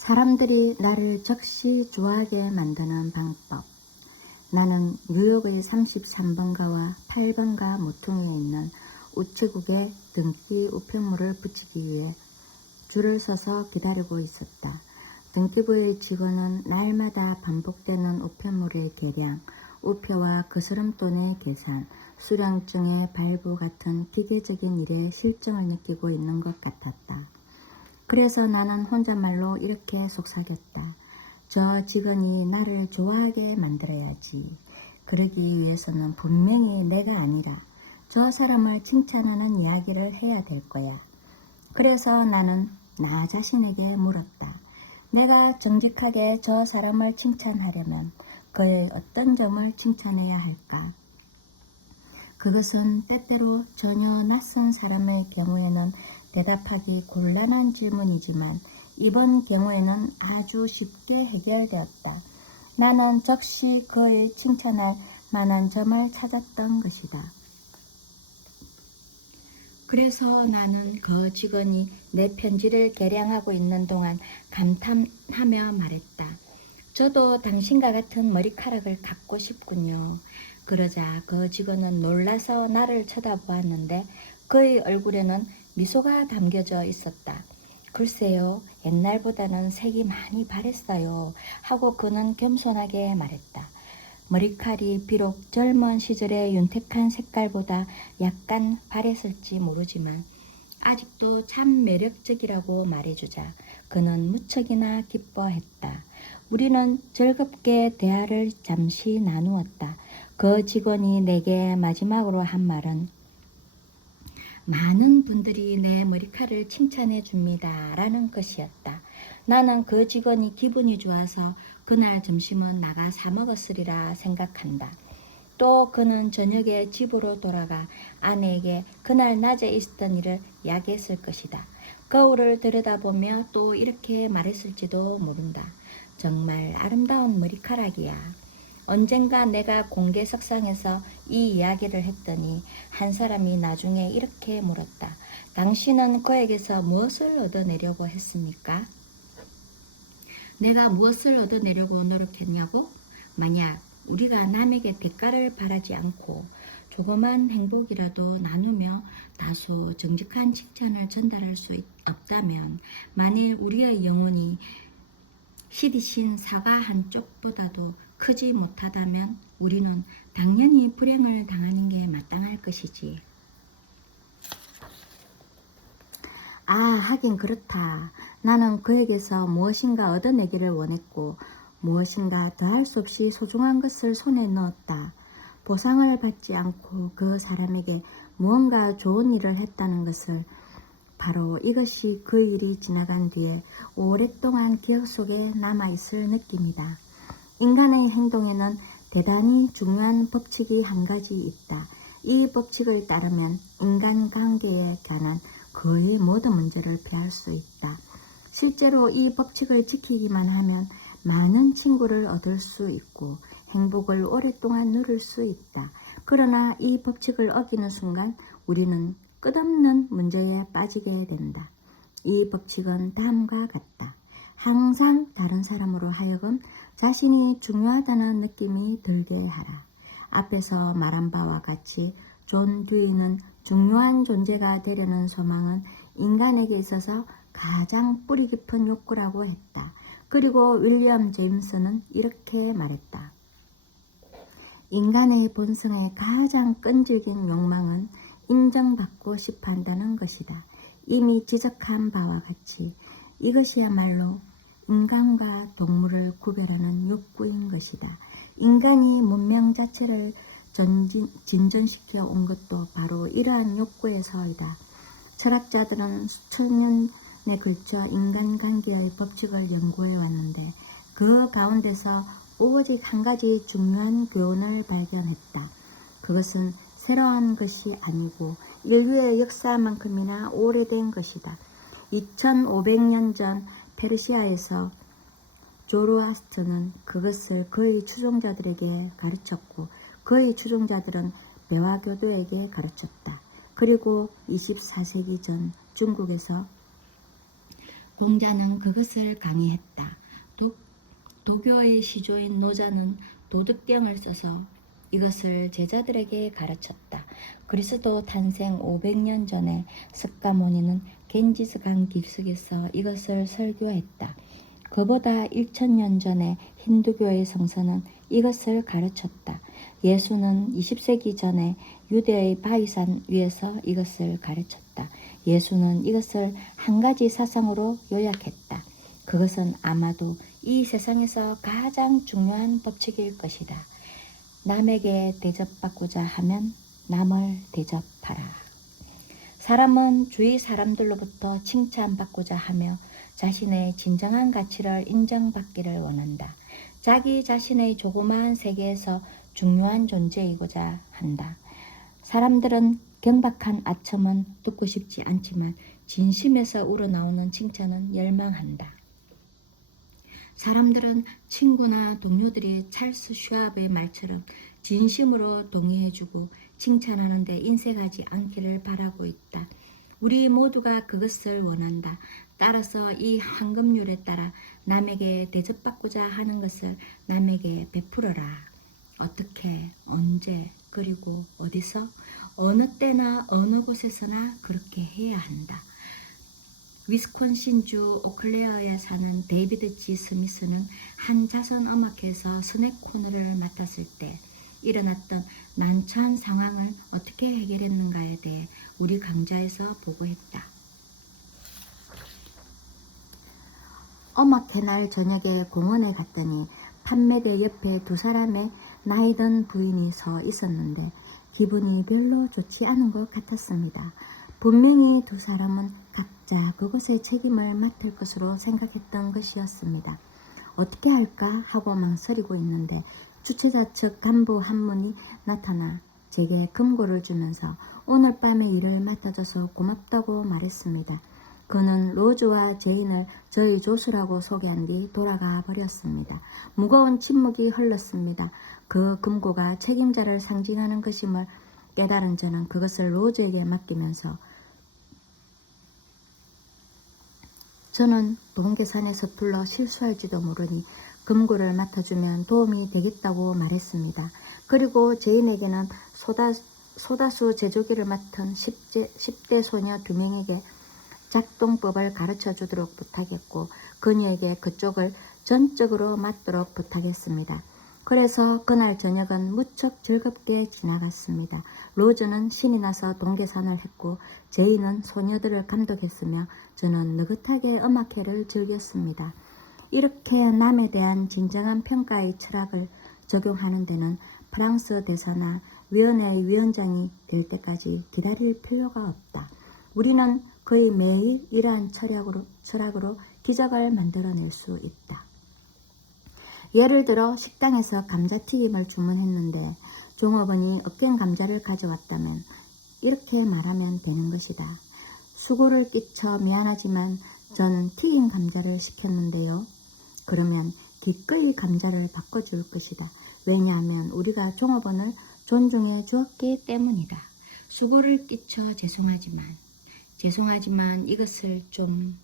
사람들이 나를 적시 좋아하게 만드는 방법. 나는 뉴욕의 33번가와 8번가 모퉁이에 있는 우체국에 등기 우편물을 붙이기 위해 줄을 서서 기다리고 있었다. 등기부의 직원은 날마다 반복되는 우편물의 계량, 우표와 거스름돈의 계산, 수령증의 발부 같은 기계적인 일에 실증을 느끼고 있는 것 같았다. 그래서 나는 혼잣말로 이렇게 속삭였다. 저 직원이 나를 좋아하게 만들어야지. 그러기 위해서는 분명히 내가 아니라 저 사람을 칭찬하는 이야기를 해야 될 거야. 그래서 나는 나 자신에게 물었다. 내가 정직하게 저 사람을 칭찬하려면 그의 어떤 점을 칭찬해야 할까? 그것은 때때로 전혀 낯선 사람의 경우에는 대답하기 곤란한 질문이지만 이번 경우에는 아주 쉽게 해결되었다. 나는 적시 그의 칭찬할 만한 점을 찾았던 것이다. 그래서 나는 그 직원이 내 편지를 개량하고 있는 동안 감탄하며 말했다. 저도 당신과 같은 머리카락을 갖고 싶군요. 그러자 그 직원은 놀라서 나를 쳐다보았는데 그의 얼굴에는 미소가 담겨져 있었다. 글쎄요, 옛날보다는 색이 많이 바랬어요. 하고 그는 겸손하게 말했다. 머리칼이 비록 젊은 시절의 윤택한 색깔보다 약간 바랬을지 모르지만 아직도 참 매력적이라고 말해주자 그는 무척이나 기뻐했다. 우리는 즐겁게 대화를 잠시 나누었다. 그 직원이 내게 마지막으로 한 말은 많은 분들이 내 머리칼을 칭찬해 줍니다. 라는 것이었다. 나는 그 직원이 기분이 좋아서 그날 점심은 나가 사 먹었으리라 생각한다. 또 그는 저녁에 집으로 돌아가 아내에게 그날 낮에 있었던 일을 이야기했을 것이다. 거울을 들여다보며 또 이렇게 말했을지도 모른다. 정말 아름다운 머리카락이야. 언젠가 내가 공개석상에서 이 이야기를 했더니 한 사람이 나중에 이렇게 물었다. 당신은 그에게서 무엇을 얻어내려고 했습니까? 내가 무엇을 얻어내려고 노력했냐고? 만약 우리가 남에게 대가를 바라지 않고 조그만 행복이라도 나누며 다소 정직한 칭찬을 전달할 수 없다면 만일 우리의 영혼이 시디신 사과 한 쪽보다도 크지 못하다면 우리는 당연히 불행을 당하는 게 마땅할 것이지. 아, 하긴 그렇다. 나는 그에게서 무엇인가 얻어내기를 원했고 무엇인가 더할 수 없이 소중한 것을 손에 넣었다. 보상을 받지 않고 그 사람에게 무언가 좋은 일을 했다는 것을 바로 이것이 그 일이 지나간 뒤에 오랫동안 기억 속에 남아있을 느낌이다. 인간의 행동에는 대단히 중요한 법칙이 한 가지 있다. 이 법칙을 따르면 인간관계에 관한 거의 모든 문제를 피할 수 있다. 실제로 이 법칙을 지키기만 하면 많은 친구를 얻을 수 있고 행복을 오랫동안 누릴 수 있다. 그러나 이 법칙을 어기는 순간 우리는 끝없는 문제에 빠지게 된다. 이 법칙은 다음과 같다. 항상 다른 사람으로 하여금 자신이 중요하다는 느낌이 들게 하라. 앞에서 말한 바와 같이 존 듀이는 중요한 존재가 되려는 소망은 인간에게 있어서 가장 뿌리 깊은 욕구라고 했다. 그리고 윌리엄 제임스는 이렇게 말했다. 인간의 본성의 가장 끈질긴 욕망은 인정받고 싶어 한다는 것이다. 이미 지적한 바와 같이 이것이야말로 인간과 동물을 구별하는 욕구인 것이다. 인간이 문명 자체를 진전시켜 온 것도 바로 이러한 욕구에서이다. 철학자들은 수천 년에 걸쳐 인간관계의 법칙을 연구해 왔는데 그 가운데서 오직 한 가지 중요한 교훈을 발견했다. 그것은 새로운 것이 아니고 인류의 역사만큼이나 오래된 것이다. 2500년 전 페르시아에서 조로아스트는 그것을 그의 추종자들에게 가르쳤고 그의 추종자들은 배화교도에게 가르쳤다. 그리고 24세기 전 중국에서 공자는 그것을 강의했다. 도교의 시조인 노자는 도덕경을 써서 이것을 제자들에게 가르쳤다. 그리스도 탄생 500년 전에 석가모니는 겐지스강 길석에서 이것을 설교했다. 그보다 1000년 전에 힌두교의 성서는 이것을 가르쳤다. 예수는 20세기 전에 유대의 바위산 위에서 이것을 가르쳤다. 예수는 이것을 한 가지 사상으로 요약했다. 그것은 아마도 이 세상에서 가장 중요한 법칙일 것이다. 남에게 대접받고자 하면 남을 대접하라. 사람은 주위 사람들로부터 칭찬받고자 하며 자신의 진정한 가치를 인정받기를 원한다. 자기 자신의 조그마한 세계에서 중요한 존재이고자 한다. 사람들은 경박한 아첨은 듣고 싶지 않지만 진심에서 우러나오는 칭찬은 열망한다. 사람들은 친구나 동료들이 찰스 슈왑의 말처럼 진심으로 동의해주고 칭찬하는 데 인색하지 않기를 바라고 있다. 우리 모두가 그것을 원한다. 따라서 이 황금률에 따라 남에게 대접받고자 하는 것을 남에게 베풀어라. 어떻게, 언제, 그리고 어디서, 어느 때나 어느 곳에서나 그렇게 해야 한다. 위스콘신주 오클레어에 사는 데이비드 G. 스미스는 한 자선 음악회에서 스낵 코너를 맡았을 때 일어났던 난처한 상황을 어떻게 해결했는가에 대해 우리 강좌에서 보고했다. 음악회 날 저녁에 공원에 갔더니 판매대 옆에 두 사람의 나이든 부인이 서 있었는데 기분이 별로 좋지 않은 것 같았습니다. 분명히 두 사람은 각자 그곳의 책임을 맡을 것으로 생각했던 것이었습니다. 어떻게 할까 하고 망설이고 있는데 주최자 측 간부 한 분이 나타나 제게 금고를 주면서 오늘 밤의 일을 맡아줘서 고맙다고 말했습니다. 그는 로즈와 제인을 저희 조수라고 소개한 뒤 돌아가 버렸습니다. 무거운 침묵이 흘렀습니다. 그 금고가 책임자를 상징하는 것임을 깨달은 저는 그것을 로즈에게 맡기면서 저는 동계산에 서툴러 실수할지도 모르니 금고를 맡아주면 도움이 되겠다고 말했습니다. 그리고 제인에게는 소다수 제조기를 맡은 10대 소녀 2명에게 작동법을 가르쳐 주도록 부탁했고 그녀에게 그쪽을 전적으로 맡도록 부탁했습니다. 그래서 그날 저녁은 무척 즐겁게 지나갔습니다. 로즈는 신이 나서 동계산을 했고 제이는 소녀들을 감독했으며 저는 느긋하게 음악회를 즐겼습니다. 이렇게 남에 대한 진정한 평가의 철학을 적용하는 데는 프랑스 대사나 위원회의 위원장이 될 때까지 기다릴 필요가 없다. 우리는 거의 매일 이러한 철학으로 기적을 만들어낼 수 있다. 예를 들어 식당에서 감자튀김을 주문했는데 종업원이 으깬 감자를 가져왔다면 이렇게 말하면 되는 것이다. 수고를 끼쳐 미안하지만 저는 튀긴 감자를 시켰는데요. 그러면 기꺼이 감자를 바꿔줄 것이다. 왜냐하면 우리가 종업원을 존중해 주었기 때문이다. 수고를 끼쳐 죄송하지만 이것을 좀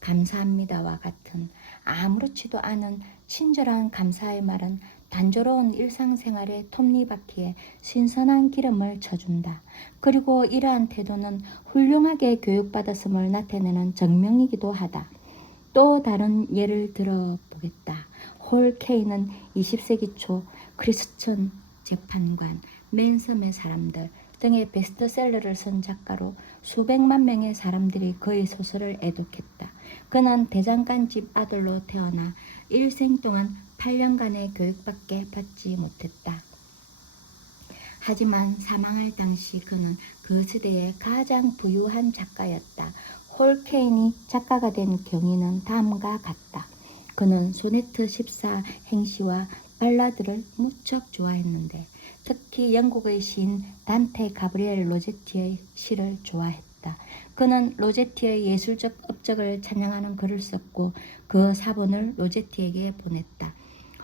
감사합니다와 같은 아무렇지도 않은 친절한 감사의 말은 단조로운 일상생활의 톱니바퀴에 신선한 기름을 쳐준다. 그리고 이러한 태도는 훌륭하게 교육받았음을 나타내는 증명이기도 하다. 또 다른 예를 들어보겠다. 홀 케이는 20세기 초 크리스천 재판관, 맨섬의 사람들 등의 베스트셀러를 쓴 작가로 수백만 명의 사람들이 그의 소설을 애독했다. 그는 대장간 집 아들로 태어나 일생 동안 8년간의 교육밖에 받지 못했다. 하지만 사망할 당시 그는 그 시대의 가장 부유한 작가였다. 홀 케인이 작가가 된 경위는 다음과 같다. 그는 소네트 14 행시와 발라드를 무척 좋아했는데 특히 영국의 시인 단테 가브리엘 로제티의 시를 좋아했다. 그는 로제티의 예술적 업적을 찬양하는 글을 썼고 그 사본을 로제티에게 보냈다.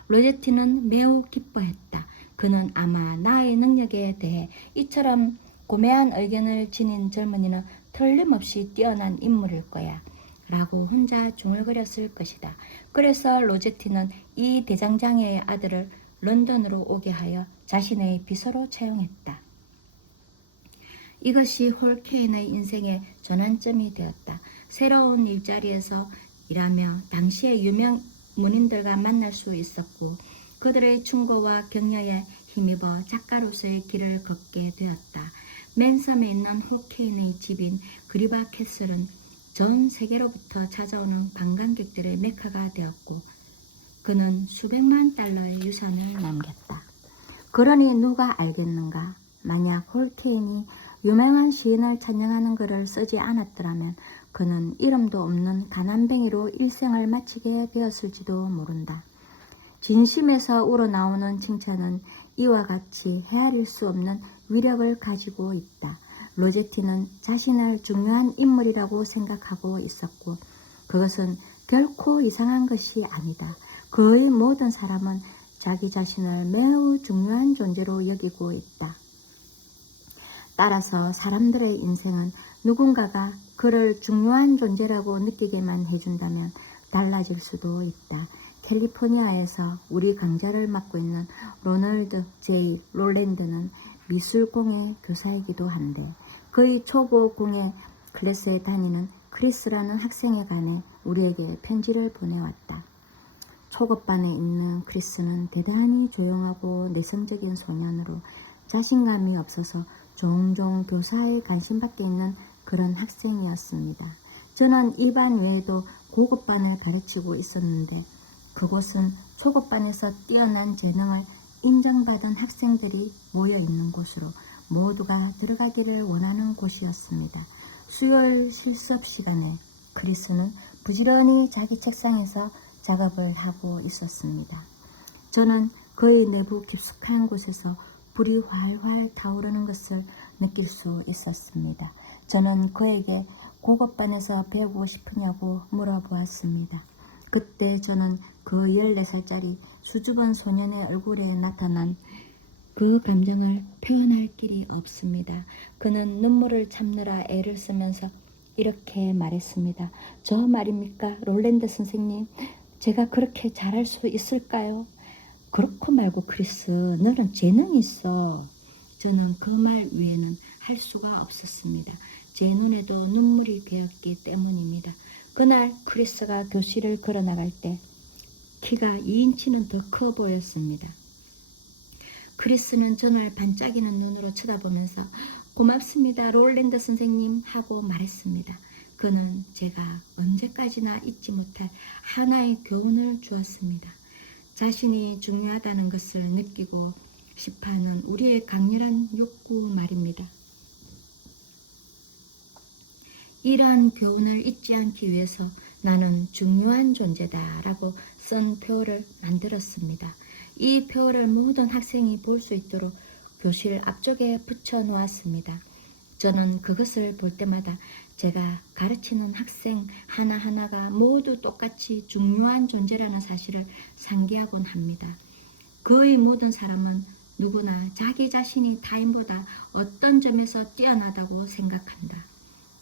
로제티는 매우 기뻐했다. 그는 아마 나의 능력에 대해 이처럼 고매한 의견을 지닌 젊은이는 틀림없이 뛰어난 인물일 거야 라고 혼자 중얼거렸을 것이다. 그래서 로제티는 이 대장장이의 아들을 런던으로 오게 하여 자신의 비서로 채용했다. 이것이 홀케인의 인생의 전환점이 되었다. 새로운 일자리에서 일하며 당시의 유명 문인들과 만날 수 있었고 그들의 충고와 격려에 힘입어 작가로서의 길을 걷게 되었다. 맨섬에 있는 홀케인의 집인 그리바 캐슬은 전 세계로부터 찾아오는 관광객들의 메카가 되었고 그는 수백만 달러의 유산을 남겼다. 그러니 누가 알겠는가? 만약 홀케인이 유명한 시인을 찬양하는 글을 쓰지 않았더라면 그는 이름도 없는 가난뱅이로 일생을 마치게 되었을지도 모른다. 진심에서 우러나오는 칭찬은 이와 같이 헤아릴 수 없는 위력을 가지고 있다. 로제티는 자신을 중요한 인물이라고 생각하고 있었고 그것은 결코 이상한 것이 아니다. 거의 모든 사람은 자기 자신을 매우 중요한 존재로 여기고 있다. 따라서 사람들의 인생은 누군가가 그를 중요한 존재라고 느끼게만 해준다면 달라질 수도 있다. 캘리포니아에서 우리 강좌를 맡고 있는 로널드 J. 롤랜드는 미술공예 교사이기도 한데 그의 초보 공예 클래스에 다니는 크리스라는 학생에 관해 우리에게 편지를 보내왔다. 초급반에 있는 크리스는 대단히 조용하고 내성적인 소년으로 자신감이 없어서 종종 교사에 관심받게 있는 그런 학생이었습니다. 저는 이 반 외에도 고급반을 가르치고 있었는데 그곳은 초급반에서 뛰어난 재능을 인정받은 학생들이 모여있는 곳으로 모두가 들어가기를 원하는 곳이었습니다. 수요일 실습 시간에 크리스는 부지런히 자기 책상에서 작업을 하고 있었습니다. 저는 그의 내부 깊숙한 곳에서 불이 활활 타오르는 것을 느낄 수 있었습니다. 저는 그에게 고급반에서 배우고 싶으냐고 물어보았습니다. 그때 저는 그 14살짜리 수줍은 소년의 얼굴에 나타난 그 감정을 표현할 길이 없습니다. 그는 눈물을 참느라 애를 쓰면서 이렇게 말했습니다. 저 말입니까? 롤랜드 선생님, 제가 그렇게 잘할 수 있을까요? 그렇고 말고 크리스, 너는 재능이 있어. 저는 그 말 외에는 할 수가 없었습니다. 제 눈에도 눈물이 괴었기 때문입니다. 그날 크리스가 교실을 걸어나갈 때 키가 2인치는 더 커 보였습니다. 크리스는 저를 반짝이는 눈으로 쳐다보면서 고맙습니다, 롤랜드 선생님 하고 말했습니다. 그는 제가 언제까지나 잊지 못할 하나의 교훈을 주었습니다. 자신이 중요하다는 것을 느끼고 싶어하는 우리의 강렬한 욕구 말입니다. 이러한 교훈을 잊지 않기 위해서 나는 중요한 존재다 라고 쓴 표를 만들었습니다. 이 표를 모든 학생이 볼 수 있도록 교실 앞쪽에 붙여 놓았습니다. 저는 그것을 볼 때마다 제가 가르치는 학생 하나하나가 모두 똑같이 중요한 존재라는 사실을 상기하곤 합니다. 거의 모든 사람은 누구나 자기 자신이 타인보다 어떤 점에서 뛰어나다고 생각한다.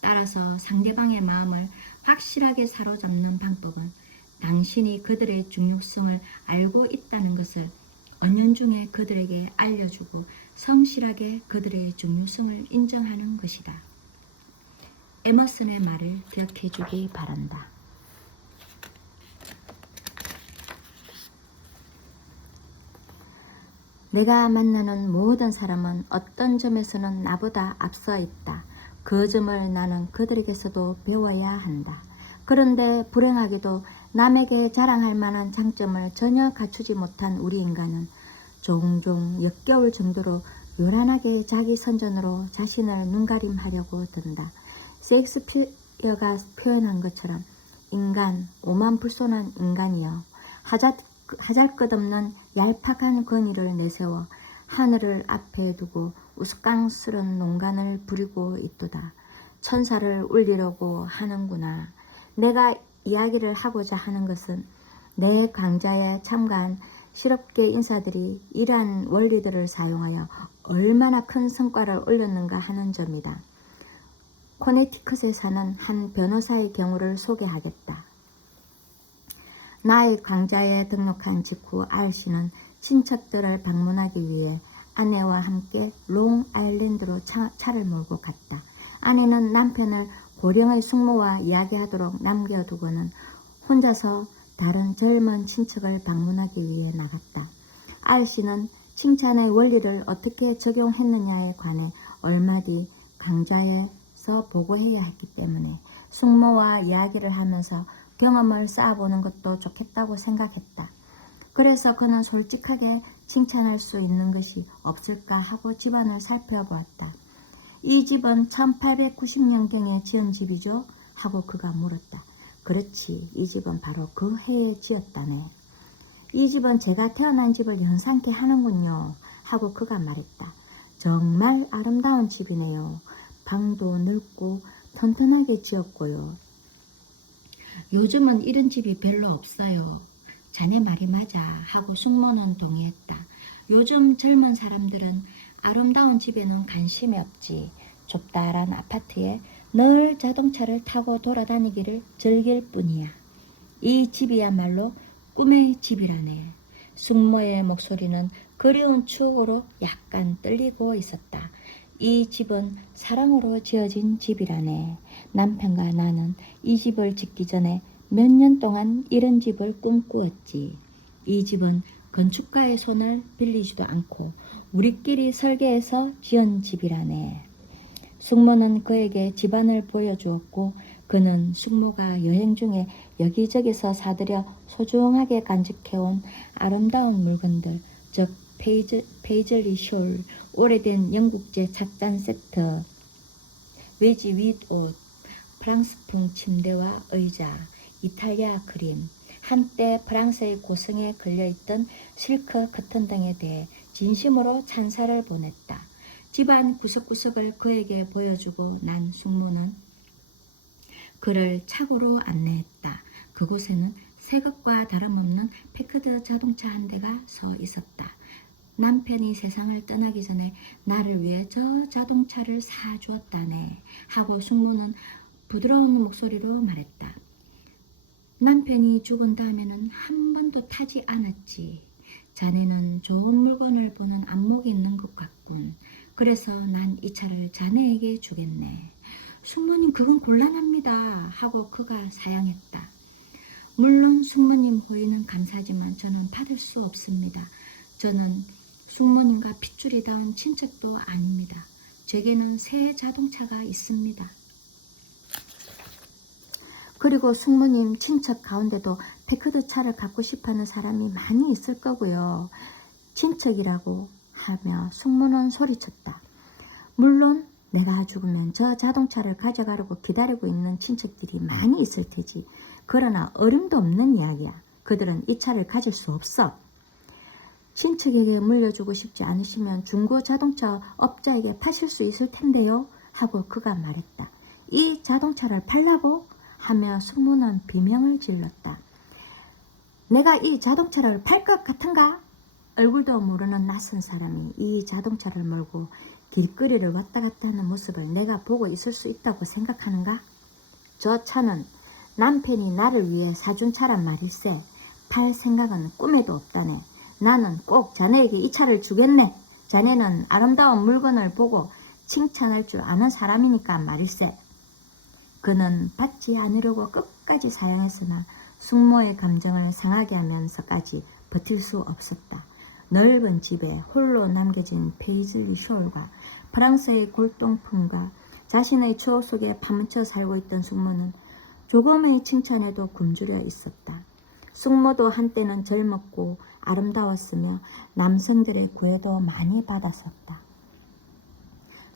따라서 상대방의 마음을 확실하게 사로잡는 방법은 당신이 그들의 중요성을 알고 있다는 것을 은연중에 그들에게 알려주고 성실하게 그들의 중요성을 인정하는 것이다. 에머슨의 말을 기억해 주기 바란다. 내가 만나는 모든 사람은 어떤 점에서는 나보다 앞서 있다. 그 점을 나는 그들에게서도 배워야 한다. 그런데 불행하게도 남에게 자랑할 만한 장점을 전혀 갖추지 못한 우리 인간은 종종 역겨울 정도로 요란하게 자기 선전으로 자신을 눈가림하려고 든다. 셰익스피어가 표현한 것처럼 인간, 오만불손한 인간이여 하잘것없는 얄팍한 권위를 내세워 하늘을 앞에 두고 우스꽝스런 농간을 부리고 있도다. 천사를 울리려고 하는구나. 내가 이야기를 하고자 하는 것은 내 강좌에 참가한 실업계 인사들이 이러한 원리들을 사용하여 얼마나 큰 성과를 올렸는가 하는 점이다. 코네티컷에 사는 한 변호사의 경우를 소개하겠다. 나의 강좌에 등록한 직후 알씨는 친척들을 방문하기 위해 아내와 함께 롱아일랜드로 차를 몰고 갔다. 아내는 남편을 고령의 숙모와 이야기하도록 남겨두고는 혼자서 다른 젊은 친척을 방문하기 위해 나갔다. 알씨는 칭찬의 원리를 어떻게 적용했느냐에 관해 얼마 뒤 강좌에서 보고해야 했기 때문에 숙모와 이야기를 하면서 경험을 쌓아보는 것도 좋겠다고 생각했다. 그래서 그는 솔직하게 칭찬할 수 있는 것이 없을까 하고 집안을 살펴보았다. 이 집은 1890년경에 지은 집이죠? 하고 그가 물었다. 그렇지, 이 집은 바로 그 해에 지었다네. 이 집은 제가 태어난 집을 연상케 하는군요. 하고 그가 말했다. 정말 아름다운 집이네요. 방도 넓고 튼튼하게 지었고요. 요즘은 이런 집이 별로 없어요. 자네 말이 맞아. 하고 숙모는 동의했다. 요즘 젊은 사람들은 아름다운 집에는 관심이 없지. 좁다란 아파트에 늘 자동차를 타고 돌아다니기를 즐길 뿐이야. 이 집이야말로 꿈의 집이라네. 숙모의 목소리는 그리운 추억으로 약간 떨리고 있었다. 이 집은 사랑으로 지어진 집이라네. 남편과 나는 이 집을 짓기 전에 몇 년 동안 이런 집을 꿈꾸었지. 이 집은 건축가의 손을 빌리지도 않고 우리끼리 설계해서 지은 집이라네. 숙모는 그에게 집안을 보여주었고 그는 숙모가 여행 중에 여기저기서 사들여 소중하게 간직해온 아름다운 물건들, 즉 페이즐리 숄, 오래된 영국제 찻잔 세트, 외지 윗옷, 프랑스풍 침대와 의자, 이탈리아 그림, 한때 프랑스의 고성에 걸려있던 실크 커튼 등에 대해 진심으로 찬사를 보냈다. 집안 구석구석을 그에게 보여주고 난 숙모는 그를 차고로 안내했다. 그곳에는 새 것과 다름없는 패크드 자동차 한 대가 서 있었다. 남편이 세상을 떠나기 전에 나를 위해 저 자동차를 사주었다네. 하고 숙모는 부드러운 목소리로 말했다. 남편이 죽은 다음에는 한 번도 타지 않았지. 자네는 좋은 물건을 보는 안목이 있는 것 같군. 그래서 난 이 차를 자네에게 주겠네. 숙모님 그건 곤란합니다. 하고 그가 사양했다. 물론 숙모님 호의는 감사하지만 저는 받을 수 없습니다. 저는 숙모님과 핏줄이 닿은 친척도 아닙니다. 제게는 새 자동차가 있습니다. 그리고 숙모님 친척 가운데도 패크드 차를 갖고 싶어하는 사람이 많이 있을 거고요. 친척이라고 하며 숙모는 소리쳤다. 물론 내가 죽으면 저 자동차를 가져가려고 기다리고 있는 친척들이 많이 있을 테지. 그러나 어림도 없는 이야기야. 그들은 이 차를 가질 수 없어. 친척에게 물려주고 싶지 않으시면 중고 자동차 업자에게 파실 수 있을 텐데요. 하고 그가 말했다. 이 자동차를 팔라고? 하며 숙모는 비명을 질렀다. 내가 이 자동차를 팔 것 같은가? 얼굴도 모르는 낯선 사람이 이 자동차를 몰고 길거리를 왔다 갔다 하는 모습을 내가 보고 있을 수 있다고 생각하는가? 저 차는 남편이 나를 위해 사준 차란 말일세. 팔 생각은 꿈에도 없다네. 나는 꼭 자네에게 이 차를 주겠네. 자네는 아름다운 물건을 보고 칭찬할 줄 아는 사람이니까 말일세. 그는 받지 않으려고 끝까지 사양했으나 숙모의 감정을 상하게 하면서까지 버틸 수 없었다. 넓은 집에 홀로 남겨진 페이즐리 숄과 프랑스의 골동품과 자신의 추억 속에 파묻혀 살고 있던 숙모는 조금의 칭찬에도 굶주려 있었다. 숙모도 한때는 젊었고 아름다웠으며 남성들의 구애도 많이 받았었다.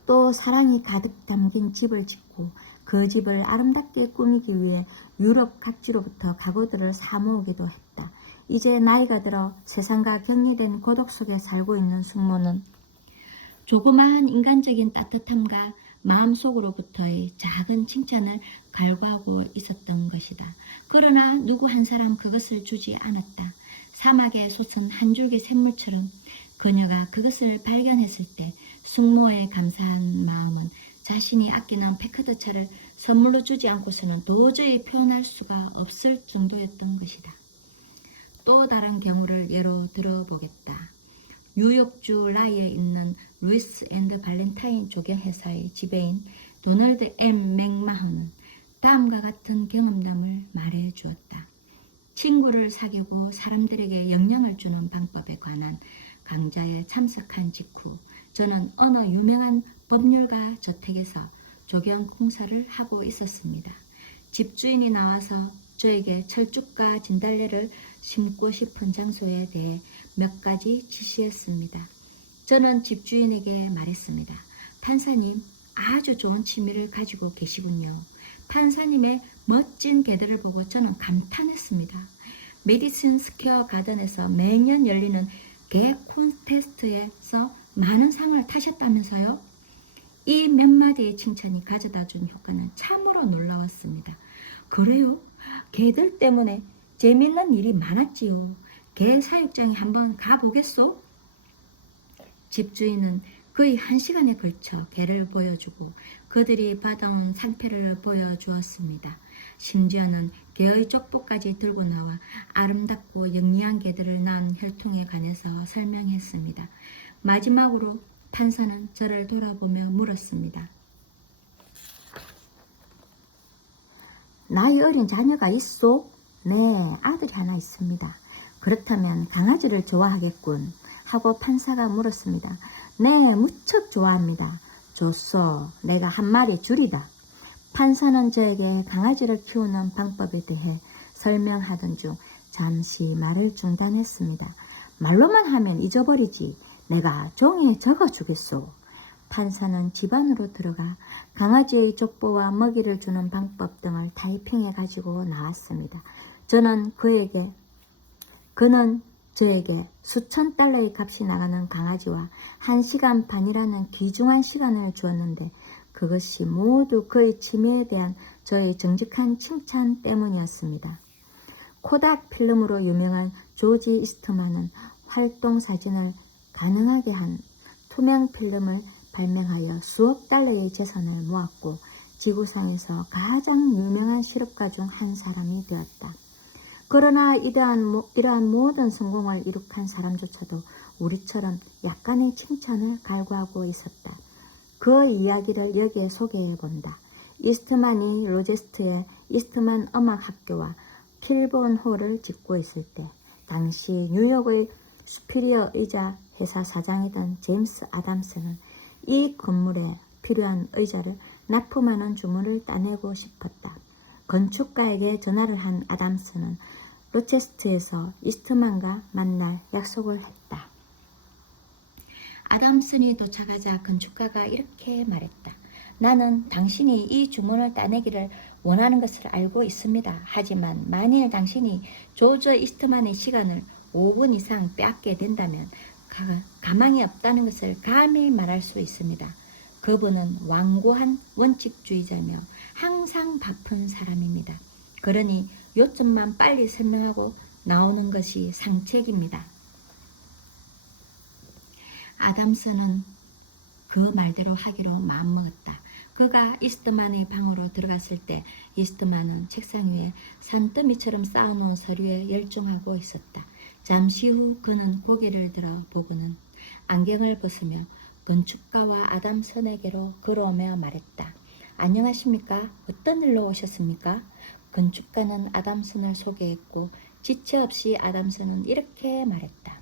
또 사랑이 가득 담긴 집을 짓고 그 집을 아름답게 꾸미기 위해 유럽 각지로부터 가구들을 사모으기도 했다. 이제 나이가 들어 세상과 격리된 고독 속에 살고 있는 숙모는 조그마한 인간적인 따뜻함과 마음속으로부터의 작은 칭찬을 갈구하고 있었던 것이다. 그러나 누구 한 사람 그것을 주지 않았다. 사막에 솟은 한 줄기 샘물처럼 그녀가 그것을 발견했을 때 숙모의 감사한 마음은 자신이 아끼는 패크드 차를 선물로 주지 않고서는 도저히 표현할 수가 없을 정도였던 것이다. 또 다른 경우를 예로 들어보겠다. 뉴욕주 라이에 있는 루이스 앤드 발렌타인 조경회사의 지배인 도널드 M. 맥마헌은 다음과 같은 경험담을 말해 주었다. 친구를 사귀고 사람들에게 영향을 주는 방법에 관한 강좌에 참석한 직후 저는 어느 유명한 법률가 저택에서 조경 공사를 하고 있었습니다. 집주인이 나와서 저에게 철쭉과 진달래를 심고 싶은 장소에 대해 몇 가지 지시했습니다. 저는 집주인에게 말했습니다. 판사님, 아주 좋은 취미를 가지고 계시군요. 판사님의 멋진 개들을 보고 저는 감탄했습니다. 메디슨 스퀘어 가든에서 매년 열리는 개 콘테스트에서 많은 상을 타셨다면서요? 이 몇 마디의 칭찬이 가져다 준 효과는 참으로 놀라웠습니다. 그래요? 개들 때문에 재밌는 일이 많았지요. 개 사육장에 한번 가보겠소? 집주인은 거의 1시간에 걸쳐 개를 보여주고 그들이 받아온 상패를 보여주었습니다. 심지어는 개의 족보까지 들고 나와 아름답고 영리한 개들을 낳은 혈통에 관해서 설명했습니다. 마지막으로 판사는 저를 돌아보며 물었습니다. 나이 어린 자녀가 있소? 네, 아들이 하나 있습니다. 그렇다면 강아지를 좋아하겠군 하고 판사가 물었습니다. 네, 무척 좋아합니다. 좋소, 내가 한 마리 줄이다. 판사는 저에게 강아지를 키우는 방법에 대해 설명하던 중 잠시 말을 중단했습니다. 말로만 하면 잊어버리지. 내가 종이에 적어주겠소. 판사는 집 안으로 들어가 강아지의 족보와 먹이를 주는 방법 등을 타이핑해 가지고 나왔습니다. 그는 저에게 수천 달러의 값이 나가는 강아지와 1시간 반이라는 귀중한 시간을 주었는데 그것이 모두 그의 취미에 대한 저의 정직한 칭찬 때문이었습니다. 코닥 필름으로 유명한 조지 이스트만은 활동 사진을 가능하게 한 투명 필름을 발명하여 수억 달러의 재산을 모았고 지구상에서 가장 유명한 실업가 중 한 사람이 되었다. 그러나 이러한 모든 성공을 이룩한 사람조차도 우리처럼 약간의 칭찬을 갈구하고 있었다. 그 이야기를 여기에 소개해본다. 이스트만이 로체스터의 이스트만 음악학교와 필본 홀을 짓고 있을 때 당시 뉴욕의 수피리어의자 회사 사장이던 제임스 아담스는 이 건물에 필요한 의자를 납품하는 주문을 따내고 싶었다. 건축가에게 전화를 한 아담스는 로체스터에서 이스트만과 만날 약속을 했다. 아담슨이 도착하자 건축가가 이렇게 말했다. 나는 당신이 이 주문을 따내기를 원하는 것을 알고 있습니다. 하지만 만일 당신이 조지 이스트만의 시간을 5분 이상 빼앗게 된다면 가망이 없다는 것을 감히 말할 수 있습니다. 그분은 완고한 원칙주의자며 항상 바쁜 사람입니다. 그러니 요점만 빨리 설명하고 나오는 것이 상책입니다. 아담스는 그 말대로 하기로 마음먹었다. 그가 이스트만의 방으로 들어갔을 때 이스트만은 책상 위에 산더미처럼 쌓아놓은 서류에 열중하고 있었다. 잠시 후 그는 고개를 들어 보고는 안경을 벗으며 건축가와 아담슨에게로 걸어오며 말했다. 안녕하십니까? 어떤 일로 오셨습니까? 건축가는 아담슨을 소개했고 지체 없이 아담슨은 이렇게 말했다.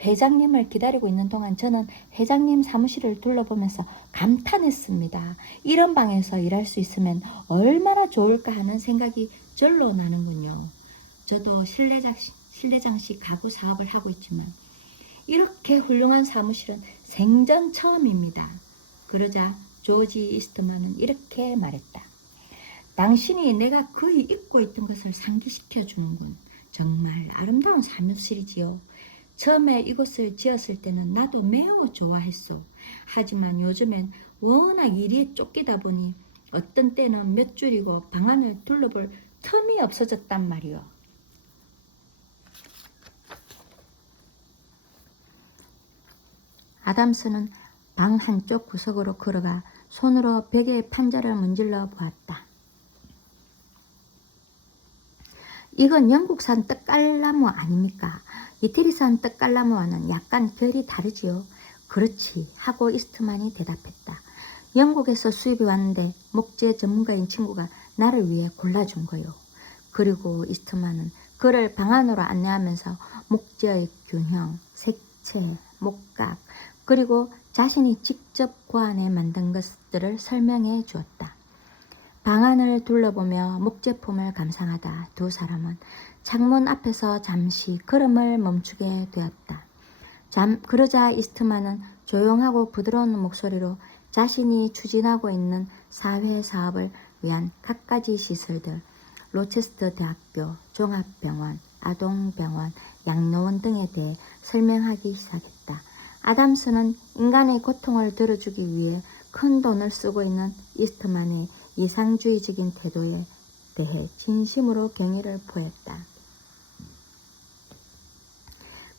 회장님을 기다리고 있는 동안 저는 회장님 사무실을 둘러보면서 감탄했습니다. 이런 방에서 일할 수 있으면 얼마나 좋을까 하는 생각이 절로 나는군요. 저도 실내장식 가구 사업을 하고 있지만 이렇게 훌륭한 사무실은 생전 처음입니다. 그러자 조지 이스트만은 이렇게 말했다. 당신이 내가 거의 잊고 있던 것을 상기시켜 주는군. 정말 아름다운 사무실이지요. 처음에 이곳을 지었을 때는 나도 매우 좋아했소. 하지만 요즘엔 워낙 일이 쫓기다 보니 어떤 때는 몇 줄이고 방안을 둘러볼 틈이 없어졌단 말이오. 아담스는 방 한쪽 구석으로 걸어가 손으로 벽에 판자를 문질러 보았다. 이건 영국산 떡갈나무 아닙니까? 이태리산 떡갈나무와는 약간 결이 다르지요. 그렇지 하고 이스트만이 대답했다. 영국에서 수입이 왔는데 목재 전문가인 친구가 나를 위해 골라준 거요. 그리고 이스트만은 그를 방 안으로 안내하면서 목재의 균형, 색채, 목각, 그리고 자신이 직접 고안해 만든 것들을 설명해 주었다. 방안을 둘러보며 목제품을 감상하다 두 사람은 창문 앞에서 잠시 걸음을 멈추게 되었다. 그러자 이스트만은 조용하고 부드러운 목소리로 자신이 추진하고 있는 사회 사업을 위한 갖가지 시설들, 로체스터 대학교, 종합병원, 아동병원, 양로원 등에 대해 설명하기 시작했다. 아담스는 인간의 고통을 들어주기 위해 큰 돈을 쓰고 있는 이스트만의 이상주의적인 태도에 대해 진심으로 경의를 표했다.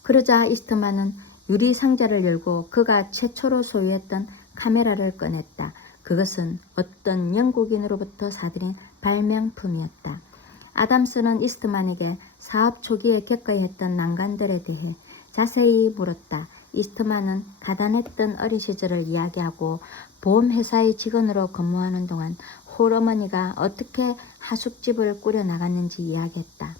그러자 이스트만은 유리 상자를 열고 그가 최초로 소유했던 카메라를 꺼냈다. 그것은 어떤 영국인으로부터 사들인 발명품이었다. 아담스는 이스트만에게 사업 초기에 겪어야 했던 난관들에 대해 자세히 물었다. 이스트만은 가난했던 어린 시절을 이야기하고 보험회사의 직원으로 근무하는 동안 홀어머니가 어떻게 하숙집을 꾸려나갔는지 이야기했다.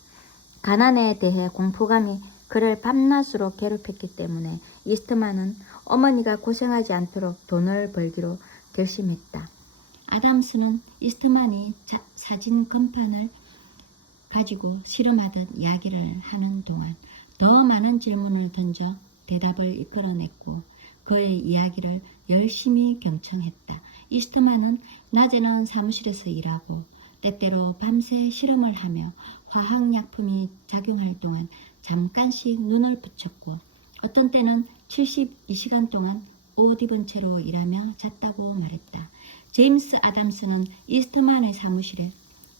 가난에 대해 공포감이 그를 밤낮으로 괴롭혔기 때문에 이스트만은 어머니가 고생하지 않도록 돈을 벌기로 결심했다. 아담스는 이스트만이 사진 건판을 가지고 실험하듯 이야기를 하는 동안 더 많은 질문을 던져 대답을 이끌어냈고 그의 이야기를 열심히 경청했다. 이스트만은 낮에는 사무실에서 일하고 때때로 밤새 실험을 하며 화학약품이 작용할 동안 잠깐씩 눈을 붙였고 어떤 때는 72시간 동안 옷 입은 채로 일하며 잤다고 말했다. 제임스 아담스는 이스트만의 사무실에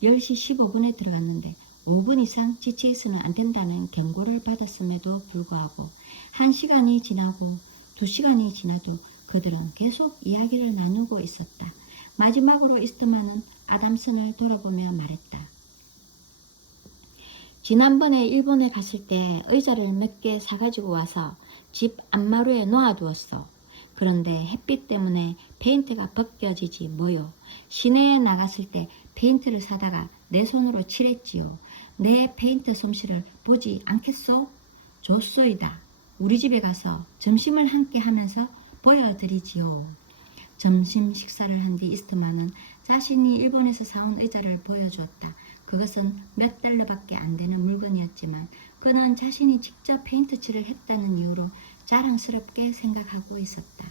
10시 15분에 들어갔는데 5분 이상 지체해서는 안 된다는 경고를 받았음에도 불구하고 1시간이 지나고 2시간이 지나도 그들은 계속 이야기를 나누고 있었다. 마지막으로 이스트만은 아담슨을 돌아보며 말했다. 지난번에 일본에 갔을 때 의자를 몇 개 사가지고 와서 집 안마루에 놓아두었어. 그런데 햇빛 때문에 페인트가 벗겨지지 뭐요. 시내에 나갔을 때 페인트를 사다가 내 손으로 칠했지요. 내 페인트 솜씨를 보지 않겠소? 좋소이다. 우리 집에 가서 점심을 함께 하면서 보여드리지요. 점심 식사를 한 뒤 이스트만은 자신이 일본에서 사온 의자를 보여주었다. 그것은 몇 달러밖에 안 되는 물건이었지만 그는 자신이 직접 페인트 칠을 했다는 이유로 자랑스럽게 생각하고 있었다.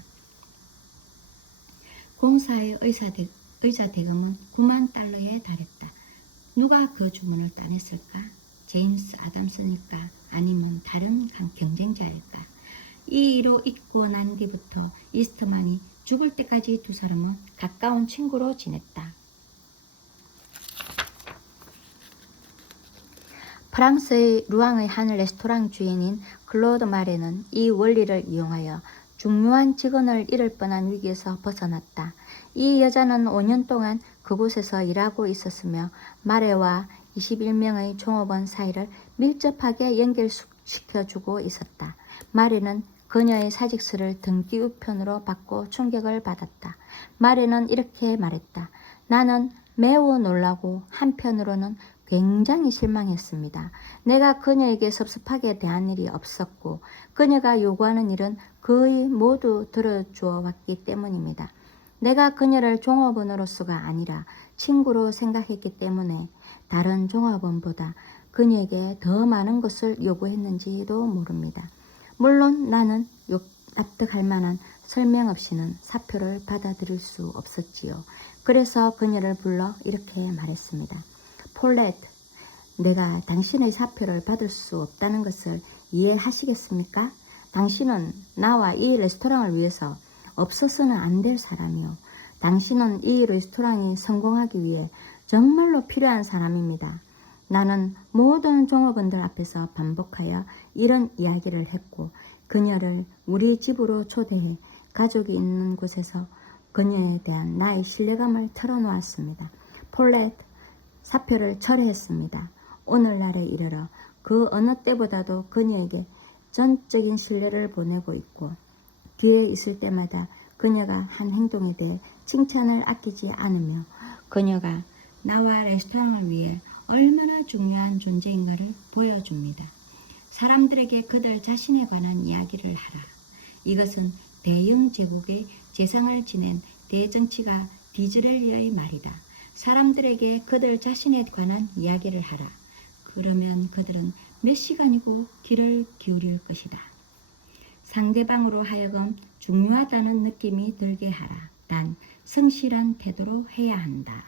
공사의 의자 대금은 9만 달러에 달했다. 누가 그 주문을 따냈을까? 제임스 아담스일까? 아니면 다른 경쟁자일까? 이 일로 잊고 난 뒤부터 이스트만이 죽을 때까지 두 사람은 가까운 친구로 지냈다. 프랑스의 루앙의 한 레스토랑 주인인 클로드 마레는 이 원리를 이용하여 중요한 직원을 잃을 뻔한 위기에서 벗어났다. 이 여자는 5년 동안 그곳에서 일하고 있었으며 마레와 21명의 종업원 사이를 밀접하게 연결시켜주고 있었다. 마레는 그녀의 사직서를 등기 우편으로 받고 충격을 받았다. 마레는 이렇게 말했다. 나는 매우 놀라고 한편으로는 굉장히 실망했습니다. 내가 그녀에게 섭섭하게 대한 일이 없었고 그녀가 요구하는 일은 거의 모두 들어주어 왔기 때문입니다. 내가 그녀를 종업원으로서가 아니라 친구로 생각했기 때문에 다른 종업원보다 그녀에게 더 많은 것을 요구했는지도 모릅니다. 물론 나는 납득할 만한 설명 없이는 사표를 받아들일 수 없었지요. 그래서 그녀를 불러 이렇게 말했습니다. 폴렛, 내가 당신의 사표를 받을 수 없다는 것을 이해하시겠습니까? 당신은 나와 이 레스토랑을 위해서 없어서는 안 될 사람이요. 당신은 이 레스토랑이 성공하기 위해 정말로 필요한 사람입니다. 나는 모든 종업원들 앞에서 반복하여 이런 이야기를 했고 그녀를 우리 집으로 초대해 가족이 있는 곳에서 그녀에 대한 나의 신뢰감을 털어놓았습니다. 폴렛 사표를 철회했습니다. 오늘날에 이르러 그 어느 때보다도 그녀에게 전적인 신뢰를 보내고 있고 뒤에 있을 때마다 그녀가 한 행동에 대해 칭찬을 아끼지 않으며 그녀가 나와 레스토랑을 위해 얼마나 중요한 존재인가를 보여줍니다. 사람들에게 그들 자신에 관한 이야기를 하라. 이것은 대영 제국의 재상을 지낸 대정치가 디즈렐리의 말이다. 사람들에게 그들 자신에 관한 이야기를 하라. 그러면 그들은 몇 시간이고 귀를 기울일 것이다. 상대방으로 하여금 중요하다는 느낌이 들게 하라. 단 성실한 태도로 해야 한다.